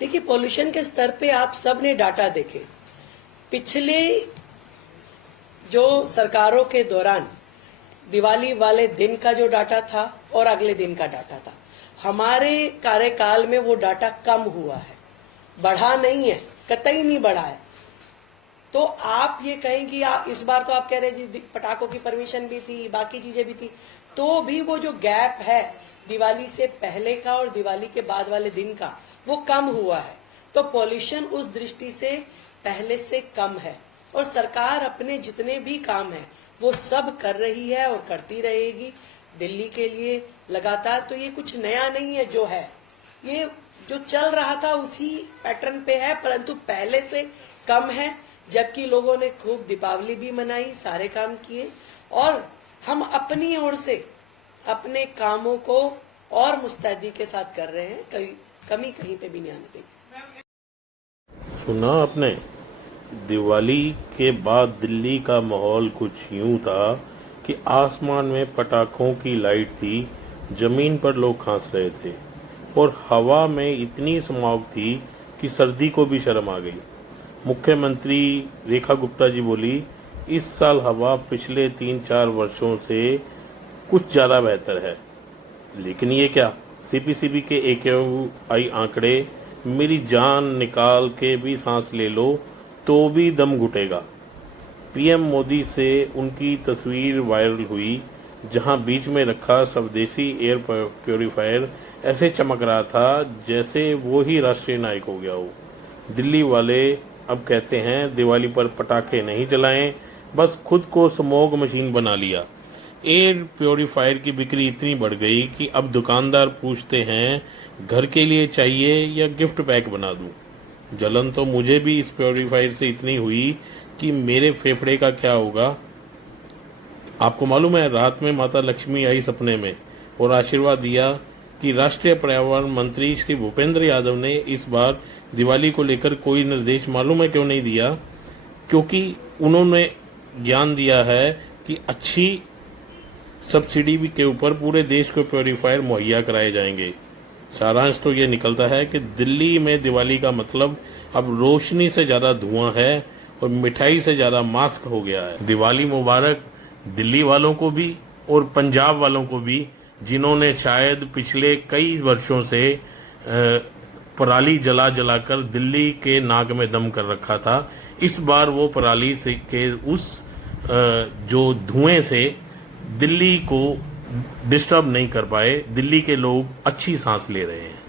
देखिए, पॉल्यूशन के स्तर पे आप सब ने डाटा देखे। पिछले जो सरकारों के दौरान दिवाली वाले दिन का जो डाटा था और अगले दिन का डाटा था, हमारे कार्यकाल में वो डाटा कम हुआ है, बढ़ा नहीं है, कतई नहीं बढ़ा है। तो आप ये कहेंगे इस बार तो आप कह रहे जी पटाखों की परमिशन भी थी, बाकी चीजें भी थी, तो भी वो जो गैप है दिवाली से पहले का और दिवाली के बाद वाले दिन का, वो कम हुआ है। तो पॉल्यूशन उस दृष्टि से पहले से कम है और सरकार अपने जितने भी काम है वो सब कर रही है और करती रहेगी दिल्ली के लिए लगातार। तो ये कुछ नया नहीं है, जो है ये जो चल रहा था उसी पैटर्न पे है, परंतु पहले से कम है। जबकि लोगों ने खूब दीपावली भी मनाई, सारे काम किए और हम अपनी ओर से अपने कामों को और मुस्तैदी के साथ कर रहे हैं, कमी कहीं पे भी नहीं आने देंगे। सुना आपने, दिवाली के बाद दिल्ली का माहौल कुछ यूं था कि आसमान में पटाखों की लाइट थी, जमीन पर लोग खांस रहे थे और हवा में इतनी स्मॉग थी कि सर्दी को भी शर्म आ गई। मुख्यमंत्री रेखा गुप्ता जी बोली, इस साल हवा पिछले 3-4 वर्षों से कुछ ज़्यादा बेहतर है। लेकिन ये क्या, सीपीसीबी के AQI आंकड़े, मेरी जान निकाल के भी सांस ले लो तो भी दम घुटेगा। पीएम मोदी से उनकी तस्वीर वायरल हुई जहां बीच में रखा स्वदेशी एयर प्योरीफायर ऐसे चमक रहा था जैसे वो ही राष्ट्रीय नायक हो गया हो। दिल्ली वाले अब कहते हैं दिवाली पर पटाखे नहीं जलाएं, बस खुद को स्मोग मशीन बना लिया। एयर प्योरीफायर की बिक्री इतनी बढ़ गई कि अब दुकानदार पूछते हैं घर के लिए चाहिए या गिफ्ट पैक बना दूं। जलन तो मुझे भी इस प्योरीफायर से इतनी हुई कि मेरे फेफड़े का क्या होगा। आपको मालूम है, रात में माता लक्ष्मी आई सपने में और आशीर्वाद दिया कि राष्ट्रीय पर्यावरण मंत्री श्री भूपेंद्र यादव ने इस बार दिवाली को लेकर कोई निर्देश मालूम है क्यों नहीं दिया? क्योंकि उन्होंने ज्ञान दिया है कि अच्छी सब्सिडी के ऊपर पूरे देश को प्योरीफायर मुहैया कराए जाएंगे। सारांश तो ये निकलता है कि दिल्ली में दिवाली का मतलब अब रोशनी से ज़्यादा धुआं है और मिठाई से ज़्यादा मास्क हो गया है। दिवाली मुबारक दिल्ली वालों को भी और पंजाब वालों को भी, जिन्होंने शायद पिछले कई वर्षों से पराली जला जलाकर दिल्ली के नाक में दम कर रखा था। इस बार वो पराली से के उस जो धुएं से दिल्ली को डिस्टर्ब नहीं कर पाए। दिल्ली के लोग अच्छी सांस ले रहे हैं।